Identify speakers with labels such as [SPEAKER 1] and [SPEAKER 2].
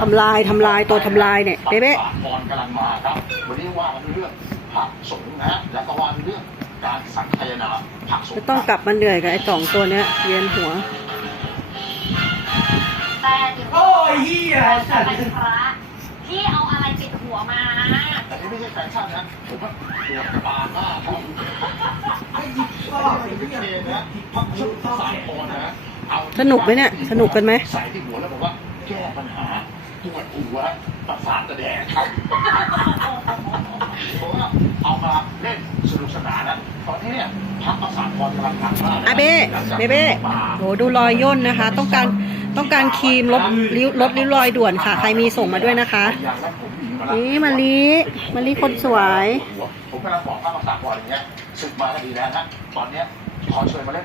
[SPEAKER 1] ทำลายทำลายตัวทำลายเนี่ยเบ๊ะเบ๊ะ
[SPEAKER 2] ปากรกำลังมาครับวันนี้ว่ากันเรื่องพระสงฆ์นะฮะแล้วก็ว่าเรื่องการสังคายนาพระสงฆ์
[SPEAKER 1] จะต้องกลับมาเหนื่อยกับไอ้สองตัวเนี้ยเวียนหัว
[SPEAKER 3] แต่เดี๋ยว
[SPEAKER 4] โอ้ยเฮีย
[SPEAKER 3] เราจะ
[SPEAKER 4] สัตว์
[SPEAKER 3] ไปพระที่เอาอะไรปิดหัวมา
[SPEAKER 2] แต่นี่ไม่ใช่แฟชั่นนะผมว่าปวดกระบาลมากครับ
[SPEAKER 4] ไม่หยิบก็
[SPEAKER 2] ก็
[SPEAKER 4] ไอ้
[SPEAKER 2] เป็น
[SPEAKER 4] เฮี
[SPEAKER 2] พิ
[SPEAKER 4] ย
[SPEAKER 2] เศษนะพระชุดสายคอนะฮะเอา
[SPEAKER 1] สนุกไหมเนี่ย สนุกกันไหม
[SPEAKER 2] ใส่ที่หัวแล้วบอกว่าแก้ปัญหา ปวดหัวประสาทกระแดกครับผมว่าเอามาเล่นสนุกสนานนะตอนนี้เนี่ยพักประสาทคอกำลังพังมาก
[SPEAKER 1] อาเบ้เบ๊ะเบ้โหดูรอยย่นนะคะ ต้องการต้องการครีมลดริ้วลดริ้วรอยด่วนค่ะ ใครมีส่งมาด้วยนะคะ
[SPEAKER 2] อย่างนั้นผมหนีมาแล้ว
[SPEAKER 1] นี่มะลิมะลิคนสวย
[SPEAKER 2] ผมกำลังบอกพระประสาทคออย่างเงี้ยศึกมาก็ดีแล้วนะตอนเนี้ยขอเชิญมาเล่นต